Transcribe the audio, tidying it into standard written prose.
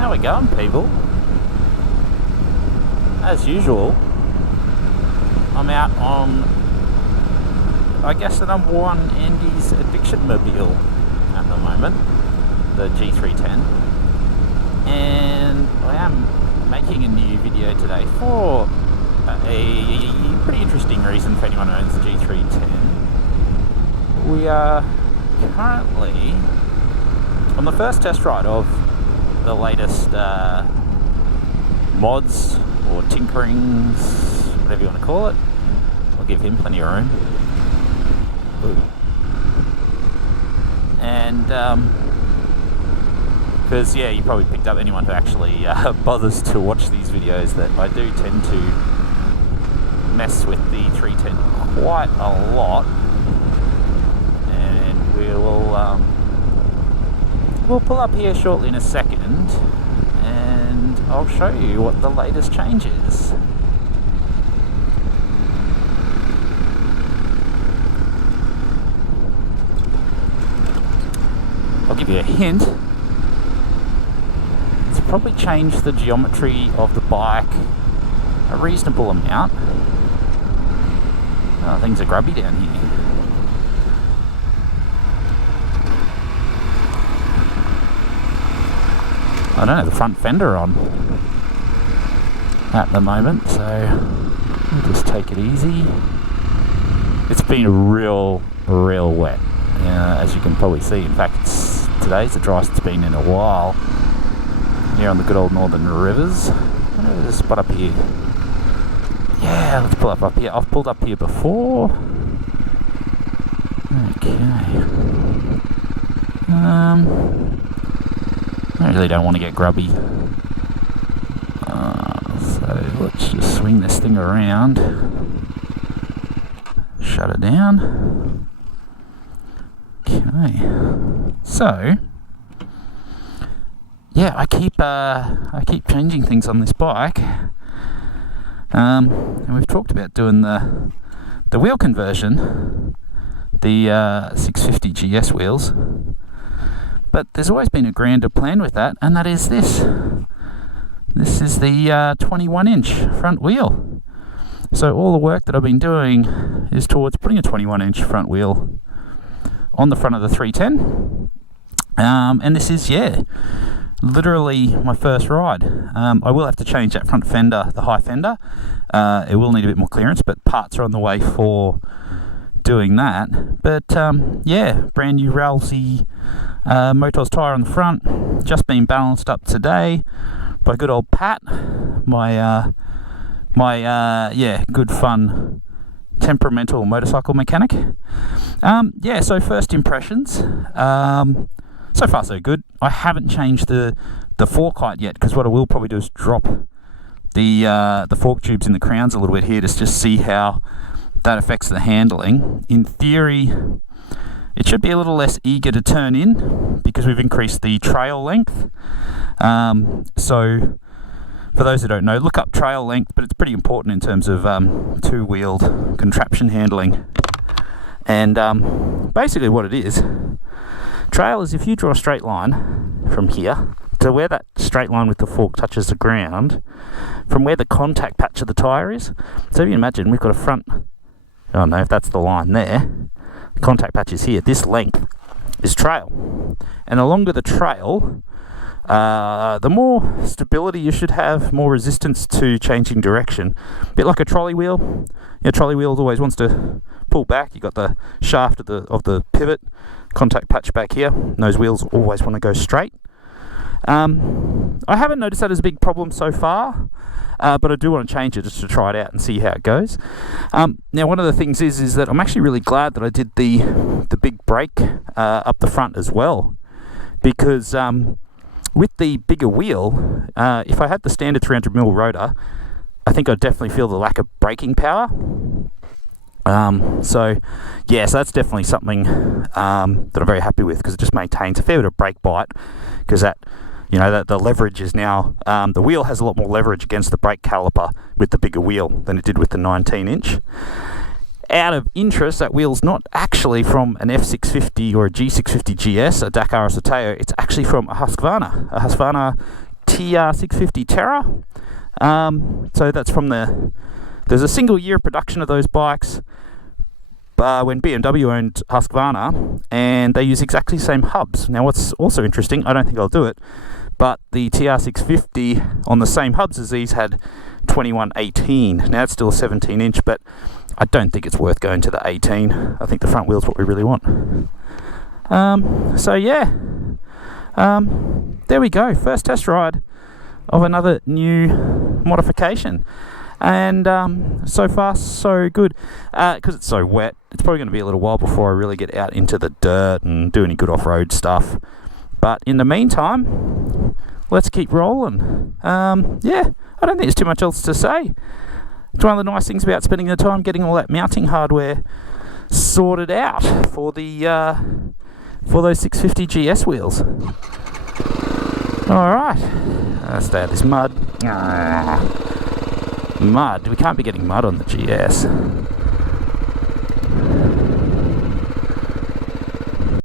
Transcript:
How we going, people? As usual, I'm out on, I guess, the number one Andy's addiction mobile at the moment, the G310, and I am making a new video today for a pretty interesting reason for anyone who owns the G310. We are currently on the first test ride of the latest mods or tinkerings, whatever you want to call it. I'll give him plenty of room. Ooh. And because you probably picked up, anyone who actually bothers to watch these videos, that I do tend to mess with the 310 quite a lot, and we'll pull up here shortly in a second and I'll show you what the latest change is. I'll give you a hint. It's probably changed the geometry of the bike a reasonable amount. Oh, things are grubby down here. I don't have the front fender on at the moment, so we'll just take it easy. It's been real wet, as you can probably see. In fact, today's the driest it's been in a while here on the good old northern rivers. I'm going to just spot up here. Yeah, let's pull up here. I've pulled up here before. Okay. I really don't want to get grubby. So let's just swing this thing around. Shut it down. Okay. So yeah, I keep changing things on this bike. And we've talked about doing the wheel conversion, the 650 GS wheels, but there's always been a grander plan with that, and that is this. This is the 21-inch front wheel. So all the work that I've been doing is towards putting a 21-inch front wheel on the front of the 310, and this is literally my first ride. I will have to change that front fender, the high fender. It will need a bit more clearance, but parts are on the way for doing that. But brand new Ralsei Motors tyre on the front, just been balanced up today by good old Pat, my good fun temperamental motorcycle mechanic. So first impressions. So far so good. I haven't changed the fork height yet, because what I will probably do is drop the fork tubes in the crowns a little bit here to just see how that affects the handling. In theory, it should be a little less eager to turn in because we've increased the trail length. So for those who don't know, look up trail length, but it's pretty important in terms of two-wheeled contraption handling. And basically what it is, trail is if you draw a straight line from here to where that straight line with the fork touches the ground, from where the contact patch of the tyre is. So if you imagine, we've got a front, if that's the line there, the contact patch is here, this length is trail. And the longer the trail, the more stability you should have, more resistance to changing direction. A bit like a trolley wheel. Your trolley wheel always wants to pull back. You've got the shaft of the pivot, contact patch back here. And those wheels always want to go straight. I haven't noticed that as a big problem so far, but I do want to change it just to try it out and see how it goes. Now, one of the things is that I'm actually really glad that I did the big brake up the front as well, because with the bigger wheel, if I had the standard 300mm rotor, I think I'd definitely feel the lack of braking power. So that's definitely something that I'm very happy with, because it just maintains a fair bit of brake bite, because that the leverage is now, the wheel has a lot more leverage against the brake caliper with the bigger wheel than it did with the 19-inch. Out of interest, that wheel's not actually from an F650 or a G650 GS, a Dakar or Soteo. It's actually from a Husqvarna TR650 Terra. So that's from there's a single year of production of those bikes when BMW owned Husqvarna, and they use exactly the same hubs. Now what's also interesting, I don't think I'll do it, but the TR650 on the same hubs as these had 2118. Now it's still a 17 inch, but I don't think it's worth going to the 18. I think the front wheel's what we really want. So yeah, there we go, first test ride of another new modification, and so far so good. Because it's so wet, it's probably going to be a little while before I really get out into the dirt and do any good off-road stuff, but in the meantime, let's keep rolling. Yeah, I don't think there's too much else to say. It's one of the nice things about spending the time getting all that mounting hardware sorted out for those 650 GS wheels. Alright, let's stay out of this mud. Mud, we can't be getting mud on the GS.